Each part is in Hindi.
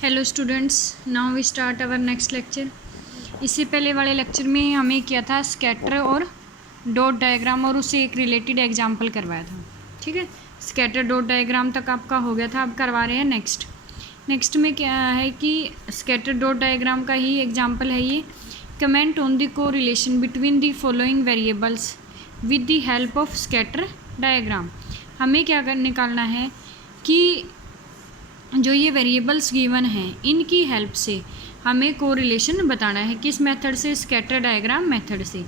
Hello students, now we start our next lecture. इससे पहले वाले लेक्चर में हमें किया था स्कैटर और डॉट डायग्राम और उससे एक रिलेटेड एग्जांपल करवाया था। ठीक है, स्कैटर डॉट डायग्राम तक आपका हो गया था, अब करवा रहे हैं नेक्स्ट में क्या है कि स्कैटर डॉट डायग्राम का ही एग्जाम्पल है ये। कमेंट ऑन द को relation between the following variables with the help of scatter diagram. हमें क्या निकालना है कि जो ये वेरिएबल्स गिवन हैं इनकी हेल्प से हमें कोरिलेशन बताना है। किस मेथड से? स्कैटर डायग्राम मेथड से।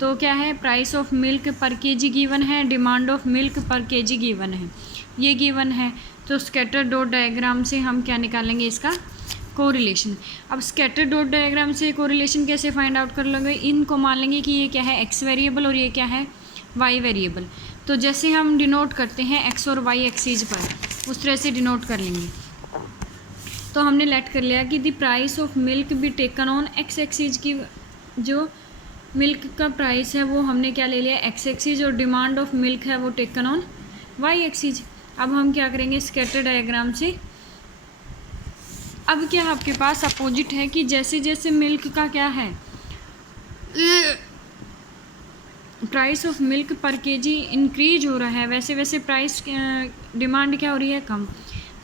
तो क्या है, प्राइस ऑफ मिल्क पर केजी गिवन है, डिमांड ऑफ मिल्क पर केजी गिवन है, ये गिवन है। तो स्कैटर डॉट डायग्राम से हम क्या निकालेंगे, इसका कोरिलेशन। अब स्कैटर डॉट डायग्राम से कोरिलेशन कैसे फाइंड आउट कर लेंगे? इनको मान लेंगे कि ये क्या है, एक्स वेरिएबल और ये क्या है, वाई वेरिएबल। तो जैसे हम डिनोट करते हैं एक्स और वाई एक्सीज पर, उस तरह से डिनोट कर लेंगे। तो हमने लेट कर लिया कि the price of milk be taken on X axes की जो मिल्क का प्राइस है वो हमने क्या ले लिया, एक्स एक्सीज, और डिमांड ऑफ मिल्क है वो टेकन ऑन वाई एक्सीज। अब हम क्या करेंगे स्कैटर डायग्राम से। अब क्या आपके पास अपोजिट है कि जैसे जैसे मिल्क का क्या है, प्राइस ऑफ मिल्क पर केजी इंक्रीज हो रहा है, वैसे वैसे प्राइस डिमांड क्या हो रही है, कम।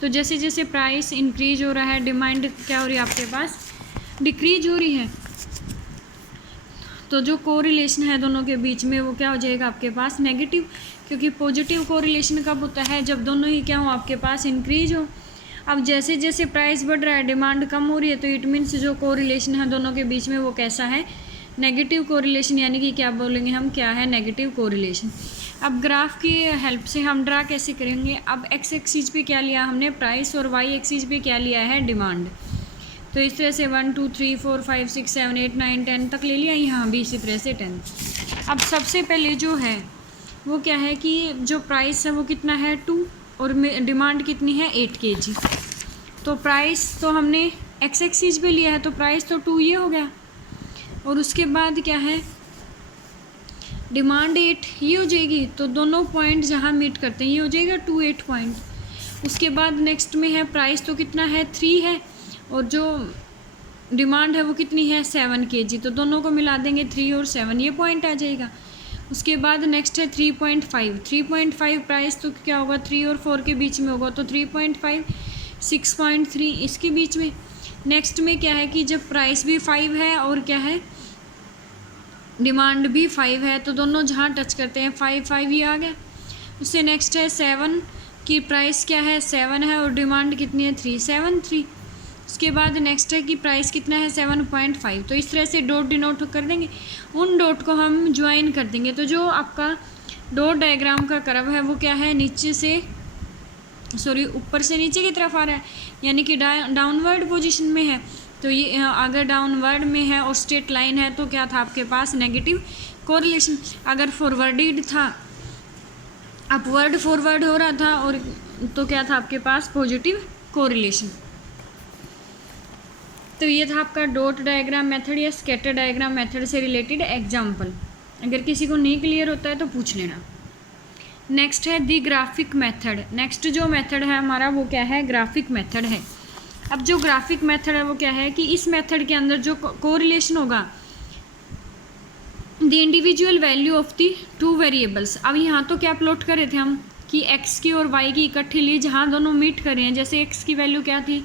तो जैसे जैसे प्राइस इंक्रीज हो रहा है, डिमांड क्या हो रही है आपके पास, डिक्रीज हो रही है। तो जो कोरिलेशन है दोनों के बीच में वो क्या हो जाएगा आपके पास, नेगेटिव। क्योंकि पॉजिटिव कोरिलेशन कब होता है, जब दोनों ही क्या हो आपके पास, इंक्रीज हो। अब जैसे जैसे प्राइस बढ़ रहा है, डिमांड कम हो रही है, तो इट मीन्स जो कोरिलेशन है दोनों के बीच में वो कैसा है, नेगेटिव कोरिलेशन। यानी कि क्या बोलेंगे हम, क्या है, नेगेटिव कोरिलेशन। अब ग्राफ की हेल्प से हम ड्रा कैसे करेंगे? अब एक्स एक्सीज पे क्या लिया हमने, प्राइस, और वाई एक्सीज पे क्या लिया है, डिमांड। तो इस तरह से 1 2 3 4 5 6 7 8 9 10 तक ले लिया, यहाँ भी इसी तरह से 10। अब सबसे पहले जो है वो क्या है कि जो प्राइस है वो कितना है, 2, और डिमांड कितनी है, 8 kg। तो प्राइस तो हमने एक्स एक्सीज पे लिया है, तो प्राइस तो 2 ये हो गया, और उसके बाद क्या है, डिमांड 8 ये हो जाएगी। तो दोनों पॉइंट जहाँ मीट करते हैं ये हो जाएगा 2 8 पॉइंट। उसके बाद नेक्स्ट में है प्राइस तो कितना है, 3 है, और जो डिमांड है वो कितनी है, 7 kg। तो दोनों को मिला देंगे, 3 और 7, ये पॉइंट आ जाएगा। उसके बाद नेक्स्ट है 3.5 प्राइस तो क्या होगा, 3 और 4 के बीच में होगा, तो 3.5 6.3 इसके बीच में। नेक्स्ट में क्या है कि जब प्राइस भी 5 है और क्या है, डिमांड भी 5 है, तो दोनों जहाँ टच करते हैं 5 5 ये आ गया। उससे नेक्स्ट है 7 की प्राइस क्या है, 7 है, और डिमांड कितनी है, 3 7 3। उसके बाद नेक्स्ट है कि प्राइस कितना है, 7.5। तो इस तरह से डॉट डिनोट कर देंगे, उन डॉट को हम ज्वाइन कर देंगे। तो जो आपका डॉट डायग्राम का कर्व है वो क्या है, नीचे से ऊपर से नीचे की तरफ आ रहा है, यानी कि डाउनवर्ड पोजीशन में है। तो ये अगर डाउनवर्ड में है और स्ट्रेट लाइन है तो क्या था आपके पास, नेगेटिव कोरिलेशन। अगर फॉरवर्डेड था, अपवर्ड फॉरवर्ड हो रहा था, और तो क्या था आपके पास, पॉजिटिव कोरिलेशन। तो ये था आपका डॉट डायग्राम मेथड या स्कैटर डायग्राम मेथड से रिलेटेड एग्जाम्पल। अगर किसी को नहीं क्लियर होता है तो पूछ लेना। नेक्स्ट है दी ग्राफिक मेथड। नेक्स्ट जो मेथड है हमारा वो क्या है, ग्राफिक मेथड है। अब जो ग्राफिक मेथड है वो क्या है कि इस मेथड के अंदर जो कोरिलेशन होगा, the individual value of the 2 variables. अब यहाँ तो क्या प्लॉट करे थे हम कि एक्स की और वाई की इकट्ठी ली, जहाँ दोनों मीट कर रहे हैं। जैसे एक्स की वैल्यू क्या थी,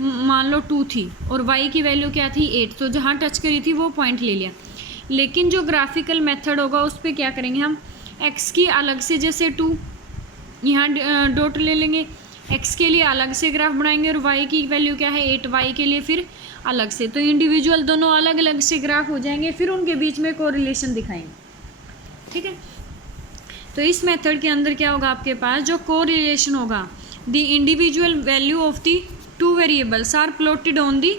मान लो 2 थी, और वाई की वैल्यू क्या थी, 8। तो जहाँ टच करी थी वो पॉइंट ले लिया। लेकिन जो ग्राफिकल मेथड होगा उस पर क्या करेंगे हम, एक्स की अलग से जैसे 2 यहाँ डॉट ले लेंगे, एक्स के लिए अलग से ग्राफ बनाएंगे, और वाई की वैल्यू क्या है, 8, वाई के लिए फिर अलग से। तो इंडिविजुअल दोनों अलग अलग से ग्राफ हो जाएंगे, फिर उनके बीच में कोरिलेशन दिखाएंगे। ठीक है, तो इस मेथड के अंदर क्या होगा आपके पास, जो कोरिलेशन होगा, the individual value of the 2 variables are plotted on the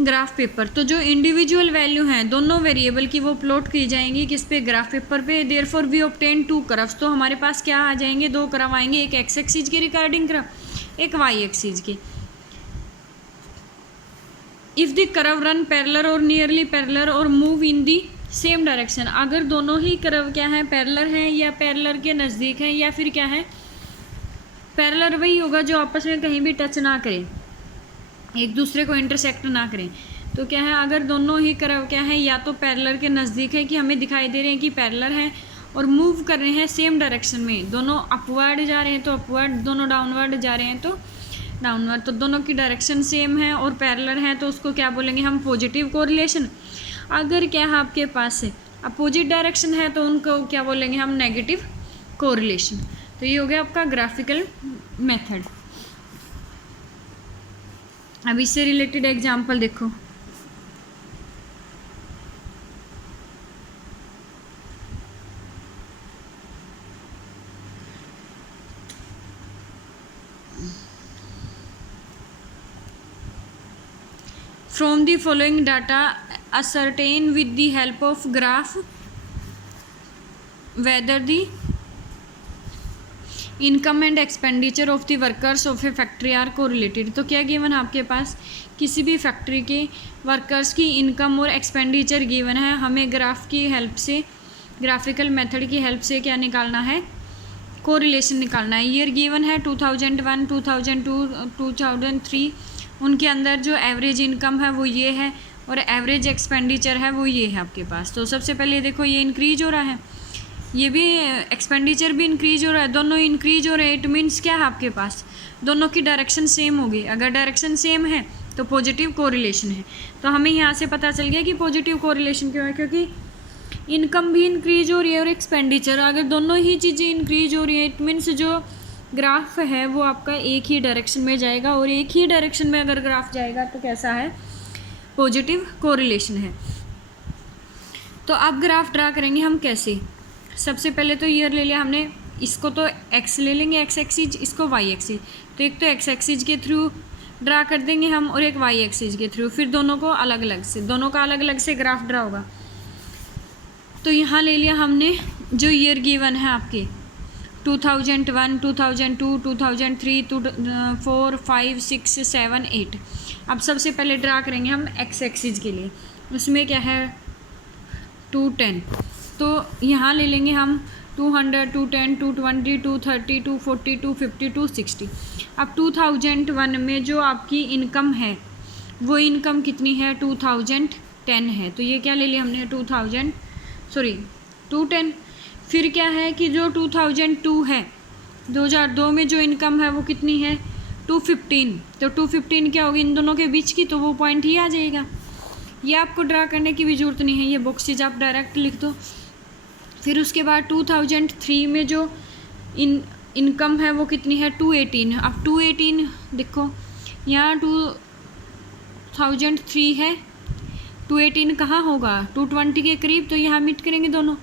graph paper. तो जो इंडिविजुअल वैल्यू हैं दोनों वेरिएबल की वो प्लॉट की जाएंगी किस पे, ग्राफ पेपर पे। Therefore we obtain 2 curves. तो हमारे पास क्या आ जाएंगे, 2 कर्व आएंगे, एक एक्स एक्सीज के रिगार्डिंग कर्व, एक वाई एक्सीज के। If the curve run parallel और नियरली पैरेलल और move in the same direction. अगर दोनों ही कर्व क्या है, पैरेलल हैं या पैरेलल के नज़दीक हैं, या फिर क्या है, पैरेलल वही होगा जो आपस में कहीं भी टच ना करे। एक दूसरे को इंटरसेक्ट ना करें। तो क्या है, अगर दोनों ही कर्व क्या है या तो पैरेलल के नज़दीक है कि हमें दिखाई दे रहे हैं कि पैरेलल है और मूव कर रहे हैं सेम डायरेक्शन में, दोनों अपवर्ड जा रहे हैं तो अपवर्ड, दोनों डाउनवर्ड जा रहे हैं तो डाउनवर्ड, तो दोनों की डायरेक्शन सेम है और पैरेलल है तो उसको क्या बोलेंगे हम, पॉजिटिव कोरिलेशन। अगर क्या है आपके पास अपोजिट डायरेक्शन है तो उनको क्या बोलेंगे हम, नेगेटिव कोरिलेशन। तो ये हो गया आपका ग्राफिकल मेथड। अब इससे रिलेटेड एग्जांपल देखो। From the following data, ascertain with the help of graph whether the income and expenditure of the workers of a factory are correlated. तो क्या गिवन है आपके पास, किसी भी फैक्ट्री के वर्कर्स की इनकम और एक्सपेंडिचर गिवन है, हमें ग्राफ की हेल्प से, ग्राफिकल मेथड की हेल्प से क्या निकालना है, कोरिलेशन निकालना है। ईयर गिवन है 2001, 2002, 2003, उनके अंदर जो एवरेज इनकम है वो ये है और एवरेज एक्सपेंडिचर है वो ये है आपके पास। तो सबसे पहले देखो ये इंक्रीज हो रहा है, ये भी एक्सपेंडिचर भी इंक्रीज हो रहा है, दोनों इंक्रीज हो रहे हैं। इट मीन्स क्या है आपके पास, दोनों की डायरेक्शन सेम होगी। अगर डायरेक्शन सेम है तो पॉजिटिव कोरिलेशन है। तो हमें यहाँ से पता चल गया कि पॉजिटिव कोरिलेशन क्यों है, क्योंकि इनकम भी इंक्रीज हो रही है और एक्सपेंडिचर, अगर दोनों ही चीज़ें इंक्रीज हो रही है इट मीन्स जो ग्राफ है वो आपका एक ही डायरेक्शन में जाएगा, और एक ही डायरेक्शन में अगर ग्राफ जाएगा तो कैसा है, पॉजिटिव कोरिलेशन है। तो अब ग्राफ ड्रा करेंगे हम कैसे, सबसे पहले तो ईयर ले लिया हमने, इसको तो एक्स ले लेंगे, एक्स एक्सिस, इसको वाई एक्सिस। तो एक तो एक्स एक्सिस के थ्रू ड्रा कर देंगे हम और एक वाई एक्सिस के थ्रू, फिर दोनों को अलग अलग से, दोनों का अलग अलग से ग्राफ ड्रा होगा। तो यहाँ ले लिया हमने जो ईयर गिवन है आपके 2001, 2002, 2003, 2004, 5, 6, 7, 8। अब सबसे पहले ड्रा करेंगे हम एक्स एक्सिस के लिए, उसमें क्या है 210। तो यहाँ ले लेंगे हम 200, 210, 220, 230, 240, 250, 260। अब 2001 में जो आपकी इनकम है वो इनकम कितनी है, 2010 है। तो ये क्या ले लिया हमने 210। फिर क्या है कि जो 2002 है, 2002 में जो इनकम है वो कितनी है 215। तो 215 क्या होगी इन दोनों के बीच की, तो वो पॉइंट ही आ जाएगा। ये आपको ड्रा करने की भी ज़रूरत नहीं है, ये बॉक्सेज आप डायरेक्ट लिख दो। फिर उसके बाद 2003 में जो इनकम है वो कितनी है 218। अब 218 देखो यहाँ 2003 है, 218 कहाँ होगा 220 के करीब, तो यहाँ मीट करेंगे दोनों।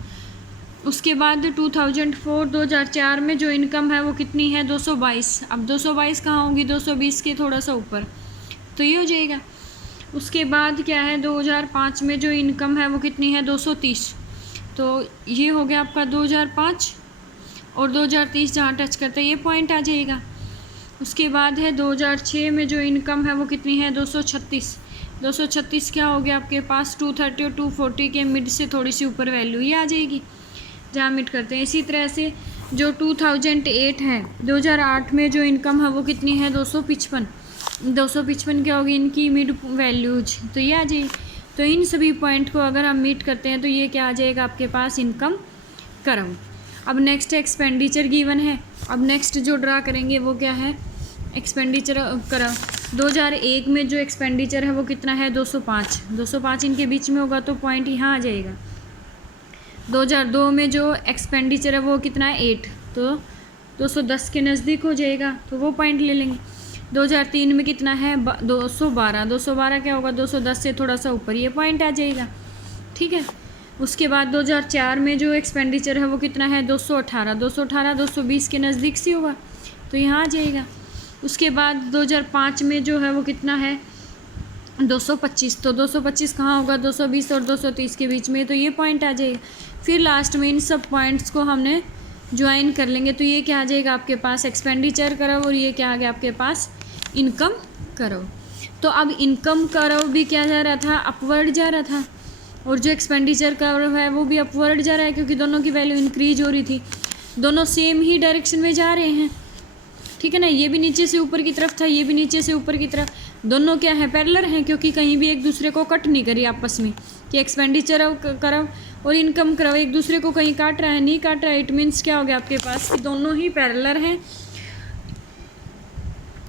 उसके बाद 2004 में जो इनकम है वो कितनी है 222। अब 222 कहाँ होगी 220 के थोड़ा सा ऊपर, तो ये हो जाएगा। उसके बाद क्या है 2005 में जो इनकम है वो कितनी है 230। तो ये हो गया आपका 2005 और 2030 जहाँ टच करता है ये पॉइंट आ जाएगा। उसके बाद है 2006 में जो इनकम है वो कितनी है 236। 236 क्या हो गया आपके पास 230 और 240 के मिड से थोड़ी सी ऊपर वैल्यू ये आ जाएगी जहाँ मिड करते हैं। इसी तरह से जो 2008 है, 2008 में जो इनकम है वो कितनी है 255। 255 क्या होगी इनकी मिड वैल्यूज, तो ये आ जाएगी। तो इन सभी पॉइंट को अगर हम मीट करते हैं तो ये क्या आ जाएगा आपके पास इनकम कर्व। अब नेक्स्ट एक्सपेंडिचर गिवन है। अब नेक्स्ट जो ड्रा करेंगे वो क्या है एक्सपेंडिचर कर्व। 2001 में जो एक्सपेंडिचर है वो कितना है 205। 205 इनके बीच में होगा तो पॉइंट यहाँ आ जाएगा। 2002 में जो एक्सपेंडिचर है वो कितना है 8, तो 210 के नज़दीक हो जाएगा, तो वो पॉइंट ले लेंगे। 2003 में कितना है 212। 212 क्या होगा 210 से थोड़ा सा ऊपर, ये पॉइंट आ जाएगा, ठीक है। उसके बाद 2004 में जो एक्सपेंडिचर है वो कितना है 218। 218 220 के नज़दीक से होगा, तो यहाँ आ जाएगा। उसके बाद 2005 में जो है वो कितना है 225। तो 225 कहाँ होगा 220 और 230 के बीच में, तो ये पॉइंट आ जाएगा। फिर लास्ट में इन सब पॉइंट्स को हमने ज्वाइन कर लेंगे, तो ये क्या आ जाएगा आपके पास एक्सपेंडिचर कर्व और ये क्या आ गया आपके पास इनकम कर्व। तो अब इनकम कर्व भी क्या जा रहा था अपवर्ड जा रहा था, और जो एक्सपेंडिचर कर्व है वो भी अपवर्ड जा रहा है, क्योंकि दोनों की वैल्यू इंक्रीज हो रही थी, दोनों सेम ही डायरेक्शन में जा रहे हैं। ठीक है ना। ये भी नीचे से ऊपर की तरफ था, ये भी नीचे से ऊपर की तरफ, दोनों क्या है, पैरेलल हैं, क्योंकि कहीं भी एक दूसरे को कट नहीं करी आपस में कि एक्सपेंडिचर करो और इनकम करो, एक दूसरे को कहीं काट रहा है, नहीं काट रहा है। इट मीन्स क्या हो गया आपके पास कि दोनों ही पैरेलल हैं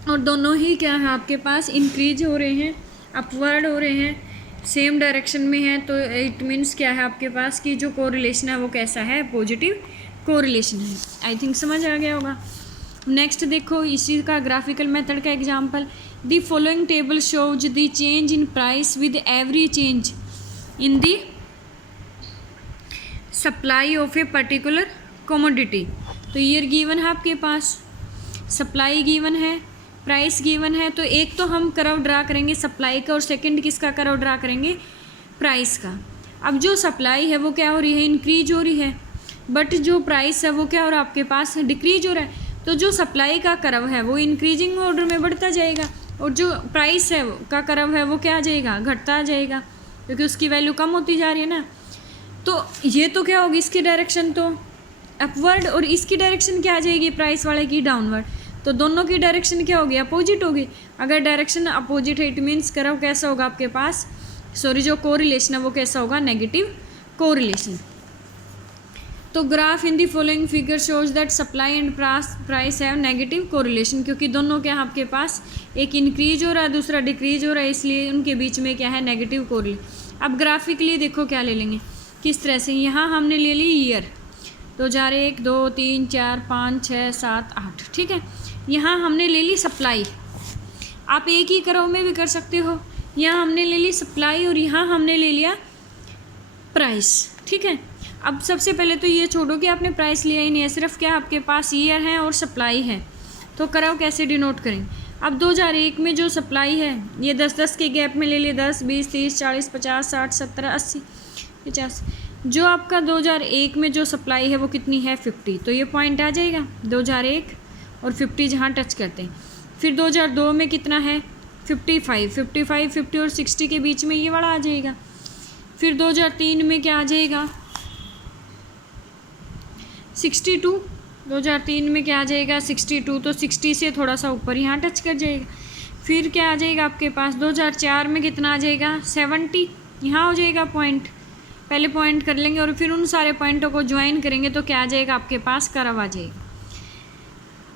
और दोनों ही क्या है आपके पास इंक्रीज हो रहे हैं, अपवर्ड हो रहे हैं, सेम डायरेक्शन में है। तो इट मीन्स क्या है आपके पास कि जो कोरिलेशन है वो कैसा है, पॉजिटिव कोरिलेशन है। आई थिंक समझ आ गया होगा। नेक्स्ट देखो इसी का ग्राफिकल मेथड का example, the following table shows the change in price with every change in the supply of a particular commodity. तो ईयर गिवन है आपके पास, सप्लाई गिवन है, प्राइस गिवन है। तो एक तो हम कर्व ड्रा करेंगे सप्लाई का और सेकंड किसका कर्व ड्रा करेंगे, प्राइस का। अब जो सप्लाई है वो क्या हो रही है, इंक्रीज हो रही है, बट जो प्राइस है वो क्या हो रहा है आपके पास, डिक्रीज हो रहा है। तो जो सप्लाई का कर्व है वो इंक्रीजिंग ऑर्डर में बढ़ता जाएगा और जो प्राइस है का कर्व है वो क्या आ जाएगा, घटता जाएगा, क्योंकि उसकी वैल्यू कम होती जा रही है ना। तो ये तो क्या होगी, इसकी डायरेक्शन तो अपवर्ड और इसकी डायरेक्शन क्या आ जाएगी, प्राइस वाले की डाउनवर्ड। तो दोनों की डायरेक्शन क्या होगी, अपोजिट होगी। अगर डायरेक्शन अपोजिट है इट मीन्स कर्व कैसा होगा आपके पास, सॉरी जो कोरिलेशन है वो कैसा होगा, नेगेटिव कोरिलेशन। तो graph in the following figure shows that supply and price have negative correlation, क्योंकि दोनों क्या है आपके पास, एक इंक्रीज हो रहा है दूसरा डिक्रीज हो रहा है, इसलिए उनके बीच में क्या है, नेगेटिव कोरिलेशन। अब ग्राफिकली देखो क्या ले लेंगे, किस तरह से, यहाँ हमने ले ली ईयर 2001 2 3 4 5 6 7 8, ठीक है। यहाँ हमने ले ली सप्लाई, आप एक ही कर्व में भी कर सकते हो। यहाँ हमने ले ली सप्लाई और यहाँ हमने ले लिया प्राइस, ठीक है। अब सबसे पहले तो ये छोड़ो कि आपने प्राइस लिया ही नहीं है, सिर्फ क्या आपके पास ईयर है और सप्लाई है। तो कर्व कैसे डिनोट करेंगे, अब 2001 में जो सप्लाई है ये 10-10 के गैप में ले लिए, 10 20 30 40 50 60 70 80 50। जो आपका 2001 में जो सप्लाई है वो कितनी है, 50। तो ये पॉइंट आ जाएगा 2001 और 50 जहाँ टच करते हैं। फिर 2002 में कितना है, 55 55 50 और 60 के बीच में ये वाला आ जाएगा। फिर 2003 में क्या आ जाएगा, 62। 2003 में क्या आ जाएगा, 62। तो 60 से थोड़ा सा ऊपर यहाँ टच कर जाएगा। फिर क्या आ जाएगा आपके पास, 2004 में कितना आ जाएगा, 70। यहाँ हो जाएगा पॉइंट, पहले पॉइंट कर लेंगे और फिर उन सारे पॉइंटों को ज्वाइन करेंगे तो क्या आ जाएगा आपके पास, कर्व आ जाएगा।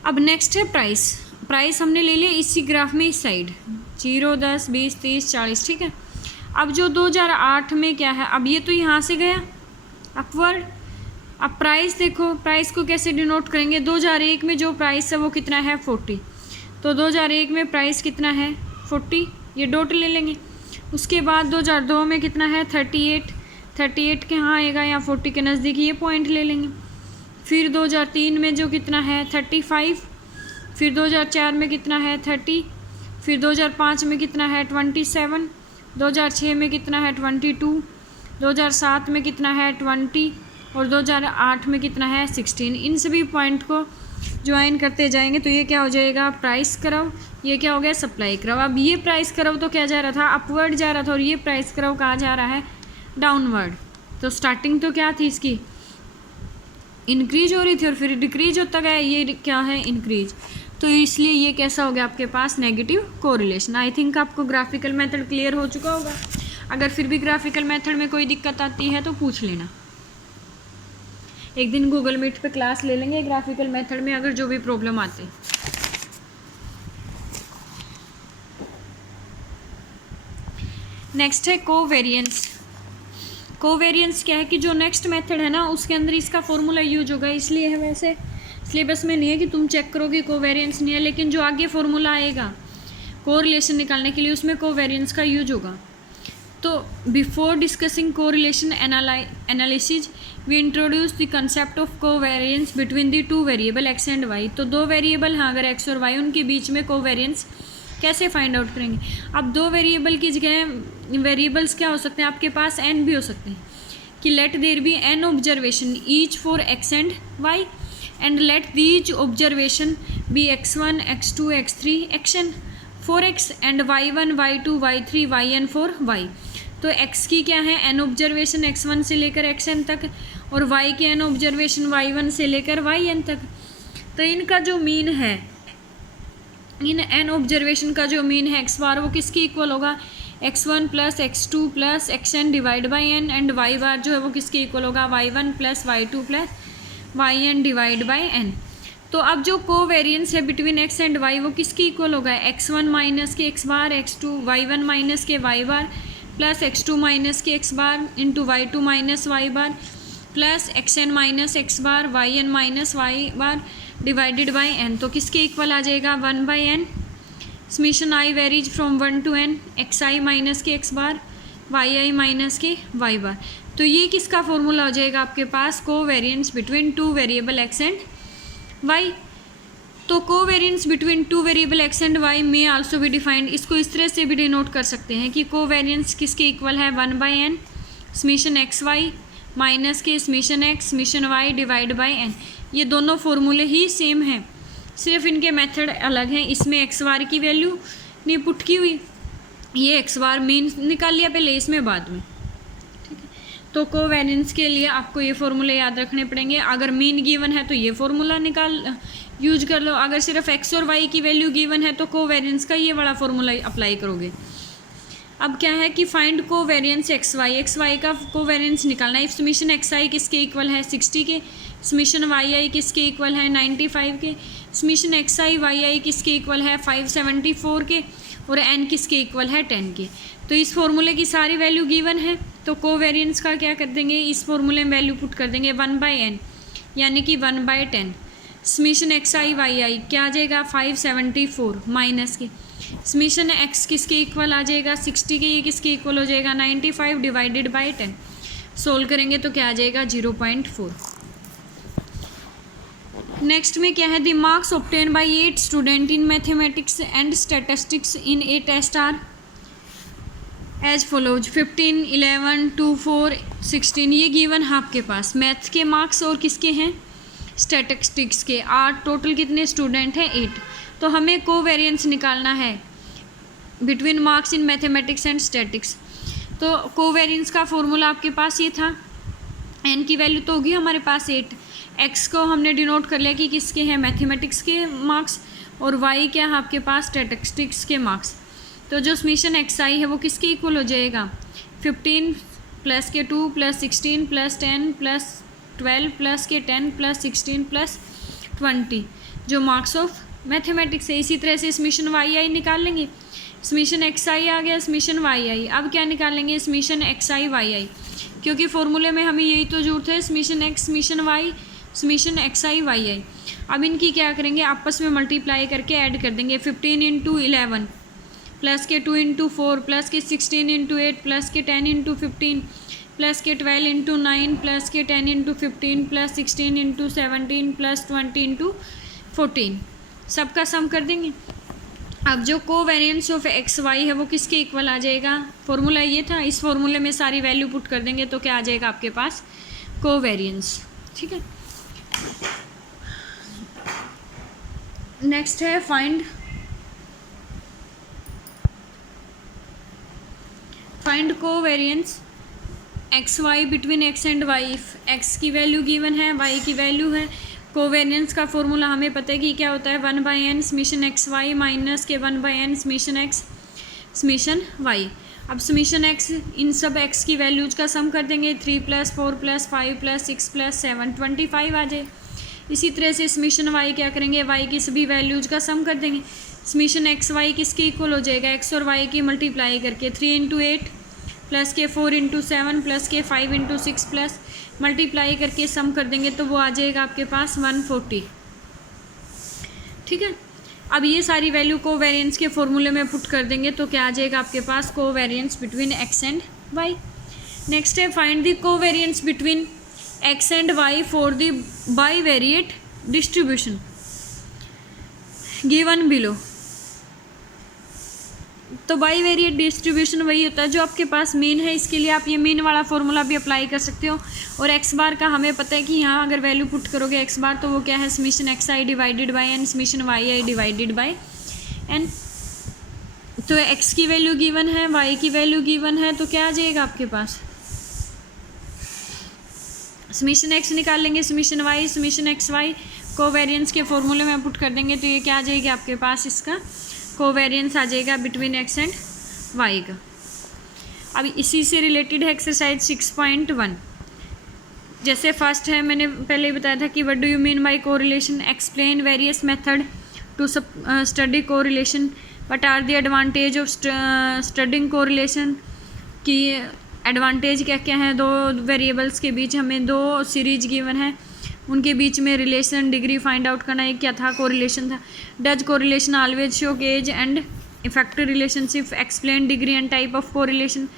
अब नेक्स्ट है प्राइस। प्राइस हमने ले लिया इसी ग्राफ में इस साइड 0 10 20 30 40, ठीक है। अब जो 2008 में क्या है, अब ये तो यहाँ से गया अपवर्ड। अब प्राइस देखो, प्राइस को कैसे डिनोट करेंगे, 2001 में जो प्राइस है वो कितना है, 40। तो 2001 में प्राइस कितना है, 40, ये डॉट ले लेंगे। उसके बाद 2002 में कितना है, 38 38 के यहाँ आएगा या 40 के नज़दीक, ये पॉइंट ले लेंगे। फिर 2003 में जो कितना है, 35। फिर 2004 में कितना है, 30। फिर 2005 में कितना है, 27। 2006 में कितना है, 22। 2007 में कितना है, 20 और 2008 में कितना है, 16। इन सभी पॉइंट को ज्वाइन करते जाएंगे तो ये क्या हो जाएगा, प्राइस कर्व। ये क्या हो गया, सप्लाई कर्व। अब ये प्राइस कर्व तो क्या जा रहा था, अपवर्ड जा रहा था, और ये प्राइस कर्व कहाँ जा रहा है, डाउनवर्ड। तो स्टार्टिंग तो क्या थी इसकी, इंक्रीज हो रही थी और फिर डिक्रीज होता गया, ये क्या है, इंक्रीज। तो इसलिए ये कैसा हो गया आपके पास, नेगेटिव कोरिलेशन। आई थिंक आपको ग्राफिकल मेथड क्लियर हो चुका होगा। अगर फिर भी ग्राफिकल मेथड में कोई दिक्कत आती है तो पूछ लेना, एक दिन गूगल मीट पे क्लास ले लेंगे ग्राफिकल मेथड में अगर जो भी प्रॉब्लम आते। नेक्स्ट है कोवेरिएंस। कोवेरिएंस क्या है कि जो नेक्स्ट मेथड है ना उसके अंदर इसका फॉर्मूला यूज होगा, इसलिए है, वैसे सिलेबस में नहीं है कि तुम चेक करोगे कोवेरिएंस नहीं है, लेकिन जो आगे फॉर्मूला आएगा कोरिलेशन निकालने के लिए उसमें कोवेरिएंस का यूज होगा। तो before discussing correlation analysis we introduce the concept of covariance between the two variable x and Y. तो दो वेरिएबल हैं अगर एक्स और वाई, उनके बीच में कोवेरिएंस कैसे फाइंड आउट करेंगे। अब दो वेरिएबल की जगह वेरिएबल्स क्या हो सकते हैं आपके पास, एन भी हो सकते हैं, कि let there be N observation each for X and Y and let these observation be x1 x2 x3 xn for x and y1 y2 y3 yn for y। तो x की क्या है, n ऑब्जर्वेशन x1 से लेकर xn तक और y के n ऑब्जर्वेशन y1 से लेकर yn तक। तो इनका जो मीन है इन एन ऑब्जर्वेशन का जो मीन है एक्स बार वो किसके इक्वल होगा, x1 plus x2 plus xn divide by N, and y bar जो है वो किसके इक्वल होगा, y1 plus y2 plus yn divide by N. तो अब जो कोवेरिएंस है बिटवीन x एंड y वो किसके इक्वल होगा, x1 माइनस के x bar, x2 y1 minus के y bar plus x2 minus के x bar into y2 minus y bar plus xn minus x bar yn minus y bar divided by n। तो किसके इक्वल आ जाएगा, 1 by N summation I varies from 1 to n, X I minus के X bar Y I minus के वाई बार। तो ये किसका फॉर्मूला हो जाएगा आपके पास, covariance between two variable x and Y. तो covariance between two variable x and y में आल्सो भी डिफाइंड, इसको इस तरह से भी डिनोट कर सकते हैं कि कोवेरिएंस किसके इक्वल है, 1 by N summation x Y minus के summation x summation y divide by n. ये दोनों फॉर्मूले ही सेम हैं, सिर्फ इनके मेथड अलग हैं। इसमें एक्स बार की वैल्यू नहीं पुट की हुई, ये एक्स बार मीन निकाल लिया पहले, इसमें बाद में, ठीक है। तो कोवेरिएंस के लिए आपको ये फॉर्मूले याद रखने पड़ेंगे। अगर मीन गिवन है तो ये फॉर्मूला यूज कर लो, अगर सिर्फ एक्स और वाई की वैल्यू गिवन है तो कोवेरिएंस का ये वाला फॉर्मूला अप्लाई करोगे। अब क्या है कि फाइंड कोवेरिएंस एक्स वाई का कोवेरिएंस निकालना है। इफ समीशन एक्स आई किसके इक्वल है, 60 के, समीशन वाई आई किसके इक्वल है, 95 के, समीशन एक्स आई वाई आई किसके इक्वल है, 574 के, और एन किसके इक्वल है, 10 के। तो इस फॉर्मूले की सारी वैल्यू गिवन है, तो कोवेरिएंस का क्या कर देंगे, इस फॉर्मूले में वैल्यू पुट कर देंगे 1 बाई एन यानी कि 1 by 10। Summation x i y i क्या आ जाएगा, 574 माइनस के समीशन एक्स किसके इक्वल आ जाएगा, 60 के, ये किसके इक्वल हो जाएगा, 95 डिवाइडेड बाई 10। सोल्व करेंगे तो क्या आ जाएगा, 0.4। नेक्स्ट में क्या है, the marks obtain by 8 student in mathematics and statistics in a test are as follows 15, 11, 2, 4, 16। ये गिवन है आपके पास, मैथ के मार्क्स और किसके हैं, स्टैटिस्टिक्स के। 8 टोटल कितने स्टूडेंट हैं, 8। तो हमें कोवेरिएंस निकालना है between marks in mathematics and statics. तो कोवेरिएंस का फॉर्मूला आपके पास ये था, एन की वैल्यू तो होगी हमारे पास 8, एक्स को हमने डिनोट कर लिया कि किसके हैं, मैथमेटिक्स के मार्क्स, और वाई क्या है आपके पास, स्टैटिस्टिक्स के मार्क्स। तो जो समीशन एक्स आई है वो किसके इक्वल हो जाएगा, 15 प्लस के 2 प्लस 16 प्लस 10 प्लस 12 प्लस के 10 प्लस 16 प्लस 20 जो मार्क्स ऑफ मैथमेटिक्स है। इसी तरह से समीशन वाई आई निकाल लेंगे, समीशन एक्स आई आ गया, समीशन वाई आई। अब क्या निकालेंगे, summation x i y i, क्योंकि फॉर्मूले में हमें यही तो जरूरत है, summation x summation Y summation x i y i. अब इनकी क्या करेंगे, आपस में मल्टीप्लाई करके ऐड कर देंगे। 15 इंटू 11 प्लस के 2 इंटू 4 प्लस के 16 इंटू 8 प्लस के 10 इंटू 15 प्लस के 12 इंटू 9 प्लस के 10 into 15 plus 16 into 17 plus 20 into 14, सबका सम कर देंगे। अब जो कोवेरिएंस ऑफ एक्स वाई है वो किसके इक्वल आ जाएगा, फॉर्मूला ये था, इस फॉर्मूले में सारी वैल्यू पुट कर देंगे तो क्या आ जाएगा आपके पास, कोवेरिएंस, ठीक है। नेक्स्ट है find covariance X Y between x and Y. X की वैल्यू गिवन है, वाई की वैल्यू है। कोवेरिएंस का फॉर्मूला हमें पता है कि क्या होता है, 1 by N summation x Y minus के 1 by N summation x summation Y. अब समीशन एक्स, इन सब एक्स की वैल्यूज का सम कर देंगे, 3 प्लस 4 प्लस 5 प्लस 6 प्लस 7 25 आ जाए। इसी तरह से समीशन वाई क्या करेंगे, वाई की सभी वैल्यूज का सम कर देंगे। समीशन एक्स वाई किसके इक्वल हो जाएगा, एक्स और वाई की मल्टीप्लाई करके 3 इंटू 8 प्लस के 4 इंटू 7 प्लस के 5 इंटू 6 प्लस मल्टीप्लाई करके सम कर देंगे तो वो आ जाएगा आपके पास 140, ठीक है। अब ये सारी वैल्यू कोवेरिएंस के फॉर्मूले में पुट कर देंगे तो क्या आ जाएगा आपके पास, covariance between x and y. Next है find the covariance between x and y for the bivariate distribution given below. तो बाईवेरिएट डिस्ट्रीब्यूशन वही होता है जो आपके पास मीन है, इसके लिए आप ये मीन वाला फॉर्मूला भी अप्लाई कर सकते हो। और एक्स बार का हमें पता है कि यहाँ अगर वैल्यू पुट करोगे एक्स बार तो वो क्या है, summation x I divided by N summation Y I divided by N. तो एक्स की वैल्यू गिवन है, वाई की वैल्यू गिवन है, तो क्या आ जाएगा आपके पास, समीशन एक्स निकाल लेंगे, summation Y summation x Y. Covariance के फॉर्मूले में पुट कर देंगे तो ये क्या आ जाएगी आपके पास, इसका कोवेरियंस आ जाएगा बिटवीन एक्स एंड वाई का। अब इसी से रिलेटेड है एक्सरसाइज 6.1। जैसे फर्स्ट है, मैंने पहले ही बताया था कि what do you mean by correlation, explain various method to study correlation, what are the advantage of studying correlation, कि एडवांटेज क्या क्या है, दो वेरिएबल्स के बीच हमें दो सीरीज गिवन है, उनके बीच में रिलेशन डिग्री फाइंड आउट करना है, क्या था, कोरिलेशन था। Does correlation always show as and effective relationship, explain degree and type of correlation,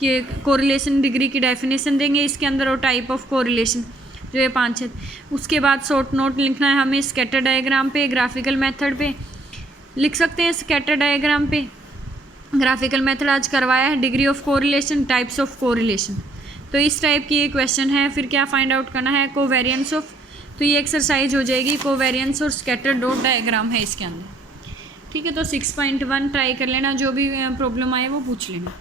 कि कोरिलेशन डिग्री की डेफिनेशन देंगे इसके अंदर, और टाइप ऑफ कोरिलेशन, जो ये 5 है। उसके बाद शॉर्ट नोट लिखना है हमें स्कैटर डायग्राम पे, ग्राफिकल मेथड पे लिख सकते हैं, स्कैटर डायग्राम पे, ग्राफिकल मेथड आज करवाया है, degree of correlation, types of correlation. तो इस टाइप की ये क्वेश्चन है। फिर क्या फाइंड आउट करना है, कोवेरियंस ऑफ, तो ये एक्सरसाइज हो जाएगी कोवेरियंस और स्कैटर डॉट डायग्राम है इसके अंदर। ठीक है, तो 6.1 ट्राई कर लेना, जो भी प्रॉब्लम आए वो पूछ लेना।